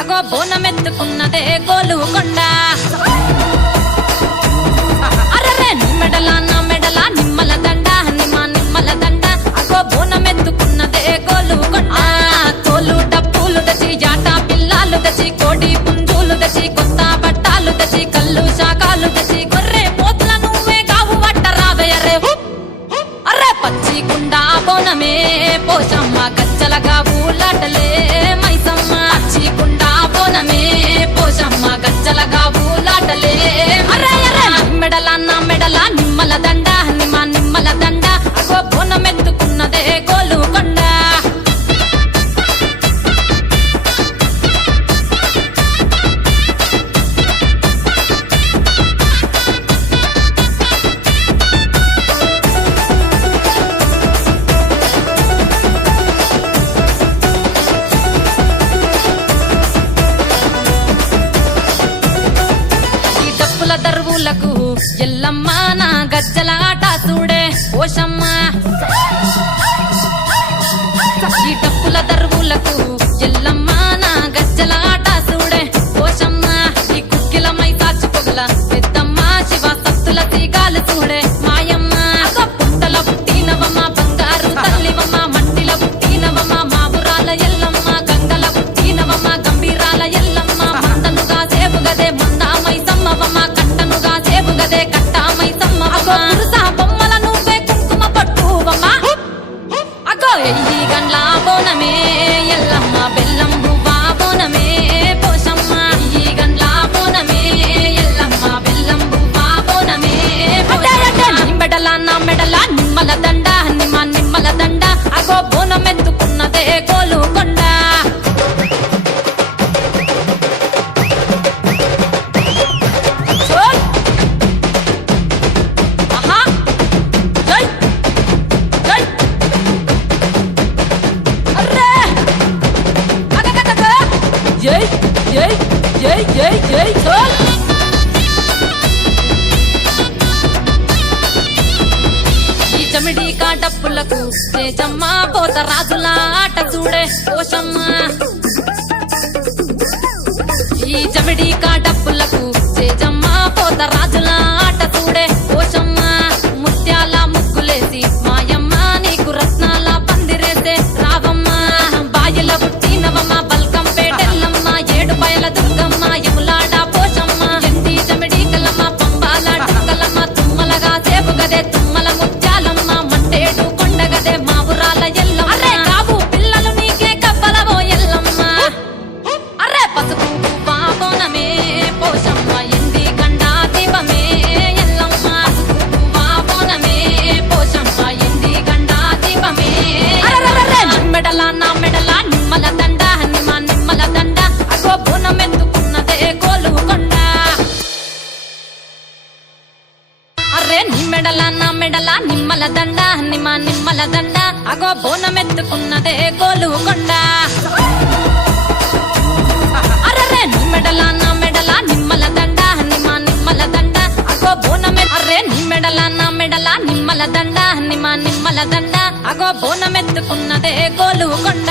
అగో బోనమెత్తుకున్నదే గోలుకొండ. అరరే నీ మెడల నా మెడల నిమ్మల దండ నిమ్మల దండ అగో బోనమెత్తుకున్నదే గోలుకొండ. తోలు డప్పులు తెచ్చి జాట పిల్లాలు తెచ్చి కోడి పుంజులు తెచ్చి కొత్త బట్టాలు తెచ్చి కళ్ళు శాకాలు తెచ్చి గొర్రె పోతుల నువ్వే కావు వట్ట రావేయరే. అర్రే పచ్చి కుండ బోనమే పోషమ్మ గచ్చలగా ఊలాటలే మైసమ్మ. పచ్చి కుండ బోనమే పోషమ్మ గచ్చలగా ఊలాటలే. అరే అరే మెడల నా మెడల నిమ్మల దండ నిమ్మల దండ అగో బోనమెత్తుకున్నదే గోలుకొండ. దరువులకు ఎల్లమ్మ నా గజ్జల ఆట చూడే పోషమ్మ. ఈ డప్పుల దరువులకు ఎల్లమ్మ నా గజ్జల ఆట చూడే పోషమ్మ. ఈ కుక్కిల మై సాచి పొగల పెద్దమ్మ శివ సత్తుల తీగాలు చూడే మాయమ్మ. పుట్టల పుట్టినవమ్మ బంగారు తల్లివమ్మ మట్టిల పుట్టినవమ్మ మావురాల ఎల్లమ్మ. గంగల పుట్టినవమ్మ గంభీరాల ఎల్లమ్మ. మందనుగా సేపుగదే మందా మైసమ్మవమ్మ కట్టనుగా సేపుగదే కట్టా మైసమ్మవమ్మ. పురుస బొమ్మల నువ్వే కుంకుమ పట్టువమ్మ. అగో ఎయ్యి గండ్ల బోనమే ఎల్లమ్మ బెల్లం బువ్వా బోనమే పోషమ్మ. ఎయ్యి గండ్ల బోనమే ఎల్లమ్మ బెల్లం బువ్వా బోనమే పోషమ్మ. నీ మెడల నా మెడల నిమ్మల దండ నిమ్మల దండ అగో బోనమెత్తుకున్నదే గోలుకొండ. జై జై జై జై జై చోల్. ఈ చమిడి కాటప్పులకు చేజమ్మ పోత రాజుల ఆట చూడే పోషమ్మ. ఈ చమిడి కాటప్పులకు చేజమ్మ పోత రాజుల ఆట చూడే పోషమ్మ. ముత్యాల ముగ్గులేసి మాయమ్మ నీకు రత్నాల పందిరేసే రావమ్మ. బాయిల పుట్టినవమ్మ బల్కం పేటెల్లమ్మ ఏడు బయల దుర్గమ్మ యములాడ పోషమ్మ. ఎండి చమిడి కలమ్మ పంబాల డుక్కలమ్మ తుమ్మలగా సేపుగదే తుమ్మల ముత్యాలమ్మ. మట్టేడు కొండగదే మావురాల ఎల్లమ్మ. అరే కావు పిల్లలు నీకే కవ్వలవో ఎల్లమ్మ. అరే పసుపు పువ్వా బోనమే పోషమ్మ ఎండి గండా దీపమే ఎల్లమ్మ. పసుపు పువ్వా బోనమే పోషమ్మ ఎండి గండా దీపమే. మెడల నా మెడల నిమ్మల దండ నిమ్మల దండ అగో బోనమెత్తుకున్నదే గోలుకొండ. అరే నీ మెడల నా మెడల నిమ్మల దండ నిమ్మల దండ అగో బోనమెత్తుకున్నదే గోలుకొండ. అరే నీ మెడల నా మెడల నిమ్మల దండ నిమ్మల దండ అగో అరే నీ మెడల నా మెడల నిమ్మల దండ నిమ్మల దండ అగో బోనమెత్తుకున్నదే గోలుకొండ.